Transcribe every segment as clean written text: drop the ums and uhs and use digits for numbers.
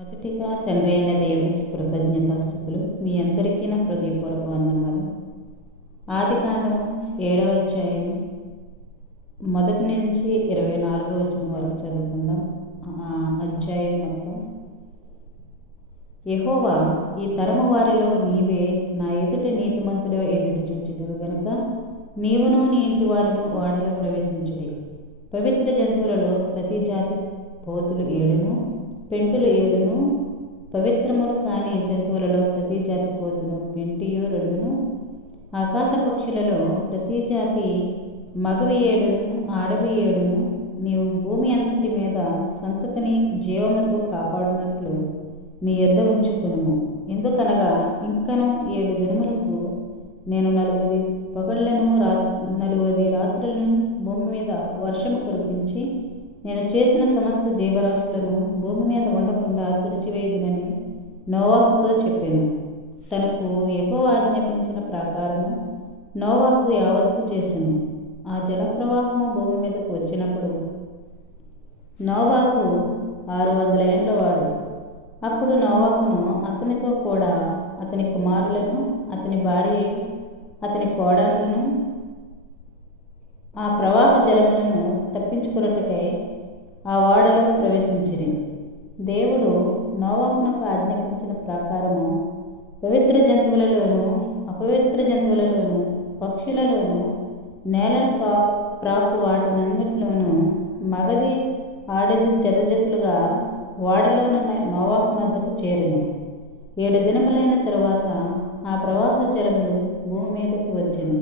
మొదటిగా తండ్రి అయిన దేవునికి కృతజ్ఞతాస్తుతులు. మీ అందరికీ నా హృదయపూర్వక వందనాలు. ఆదికాండము 7వ అధ్యాయం 1 నుంచి 24వ వచనం వరకు చదువుకుందాం. అధ్యాయం మొత్తం. యెహోవా, ఈ తరము వారిలో నీవే నా ఎదుట నీతిమంతుడో ఎదుటి చూచిదువు గనుక నీవును నీ ఇంటి వారును వాడలో ప్రవేశించుడి. పవిత్ర జంతువులలో ప్రతి జాతి పోతులు 7, పెంటులు 7, పవిత్రములు కాని జంతువులలో ప్రతి జాతి పోతును పెంటియు 2, ఆకాశ పక్షులలో ప్రతి జాతి మగవి 7, ఆడవి 7. నీవు భూమి అంతటి మీద సంతతిని జీవముతో కాపాడునట్లు నీ యొద్ద ఉంచుకును. ఎందుకనగా ఇంకను 7 దినములకు నేను 40 పగళ్లను 40 రాత్రులను భూమి మీద వర్షము కురిపించి నేను చేసిన సమస్త జీవరాశులను భూమి మీద ఉండకుండా తుడిచివేయుదునని నోవాహుతో చెప్పాను. తనకు యెహోవా ఆజ్ఞాపించిన ప్రకారం నోవాహు యావత్తు చేసెను. ఆ జలప్రవాహము భూమి మీదకు వచ్చినప్పుడు నోవాహు 600 ఏండ్లవాడు. అప్పుడు నోవాహును అతనితో కూడా అతని కుమారులను, అతని భార్య, అతని కోడళ్లను ఆ ప్రవాహ జలములను తప్పించుకొనుటకై ఆ ఓడలో ప్రవేశించిరి. దేవుడు నోవాహునకు ఆజ్ఞాపించిన ప్రకారము పవిత్ర జంతువులలోను అపవిత్ర జంతువులలోను పక్షులలోను నేలను ప్రాకు వాటినన్నిటిలోనూ మగది ఆడది జతజతులుగా ఓడలోనున్న నోవాహు వద్దకు చేరెను. 7 దినములైన తరువాత ఆ ప్రవాహ జలములు భూమి మీదకి వచ్చెను.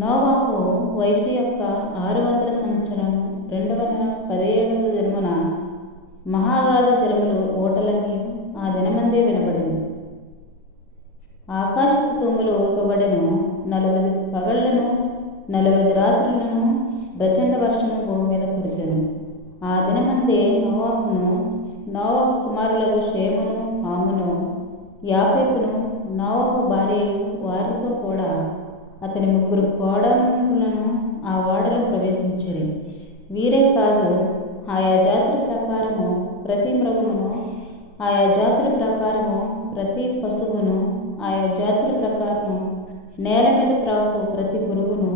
నోవాహు వయసు యొక్క 600 సంవత్సరం 217వ దినమున మహాగాధ జలములు ఓటలన్నీ ఆ దినమందే వినబడెను. ఆకాశపు తూములు ఊపబడెను. 40 పగళ్లను 40 రాత్రులను ప్రచండ వర్షము భూమి మీద కురిసెను. ఆ దినమందే నోవాహు కుమారులకు షేమును, హామును, యాపెతును, నోవాహు భార్యయు వారితో కూడా అతని 3 కోడళ్లను ఆ ఓడలో ప్రవేశించిరి. వీరే కాదు, ఆయా జాతుల ప్రకారము ప్రతి మృగమును, ఆయా జాతుల ప్రకారము ప్రతి పశువును, ఆయా జాతుల ప్రకారము నేల మీద ప్రాకు ప్రతి పురుగును,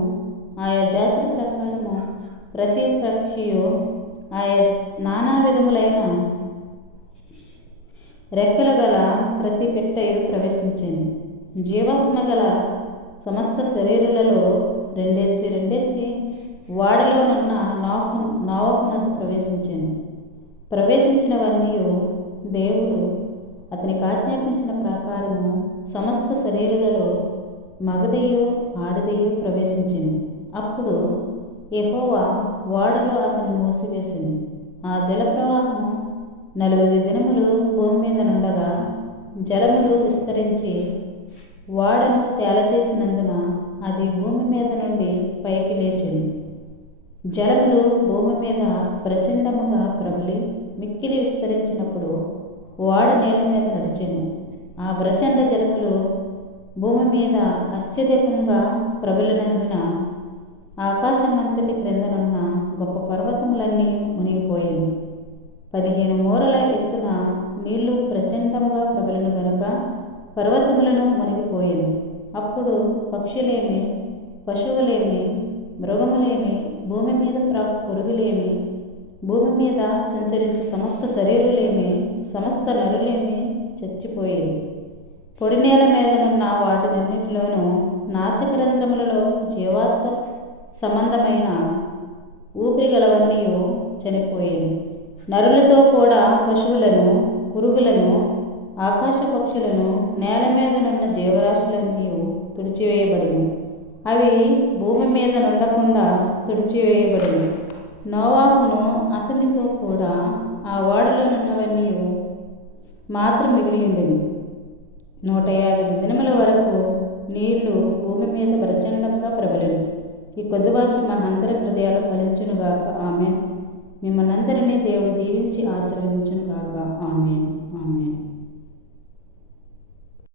ఆయా జాతుల ప్రకారము ప్రతి పక్షియు, ఆయా నానా విధములైన రెక్కలు గల ప్రతి పెట్టయు ప్రవేశించింది. జీవాత్మ గల సమస్త శరీరులలో రెండేసి వాడలోనున్న నోవాహునకు ప్రవేశించినవన్నీ దేవుడు అతనికి ఆజ్ఞాపించిన ప్రకారము సమస్త శరీరులలో మగదయు ఆడదయు ప్రవేశించింది. అప్పుడు యెహోవా ఓడలో అతన్ని మూసివేసింది. ఆ జలప్రవాహము 40 దినములు భూమి మీద నుండగా జలములు విస్తరించి ఓడను తేలచేసినందున అది భూమి మీద నుండి పైకి లేచింది. జలములు భూమి మీద ప్రచండముగా ప్రబలి మిక్కిలి విస్తరించినప్పుడు ఓడ నీళ్ళ మీద నడిచెను. ఆ ప్రచండ జలములు భూమి మీద అత్యధికంగా ప్రబలినందున ఆకాశమంతటి క్రిందనున్న గొప్ప పర్వతములన్నీ మునిగిపోయాను. 15 మూరల ఎత్తున నీళ్లు ప్రచండముగా ప్రబలను గనుక పర్వతములను మునిగిపోయాను. అప్పుడు పక్షులేమి, పశువులేమి, మృగములేమి, భూమి మీద ప్రాకు పురుగులేమి, భూమి మీద సంచరించే సమస్త శరీరులేమి, సమస్త నరులేమి చచ్చిపోయేది. పొడి నేల మీదనున్న వాటినన్నిటిలోనూ నాసికరంధ్రములలో జీవాత్మ సంబంధమైన ఊపిరి గలవన్నీ చనిపోయేవి. నరులతో కూడా పశువులను, పురుగులను, ఆకాశ పక్షులను, నేల మీదనున్న జీవరాశులన్నీ తుడిచివేయబడిను. అవి భూమి మీద నుండకుండా తుడిచివేయబడిను. నోవాహును అతనితో కూడా ఆ ఓడలో నున్నవన్నీ మాత్రం మిగిలి ఉండెను. 150 దినముల వరకు నీళ్లు భూమి మీద ప్రచండంగా ప్రబలెను. ఈ కొద్ది వాక్యం మనందరి హృదయాలు ఫలించునుగాక. ఆమేన్. మిమ్మల్ని అందరినీ దేవుడు దీవించి ఆశీర్వదించునుగాక. ఆమేన్. ఆమేన్.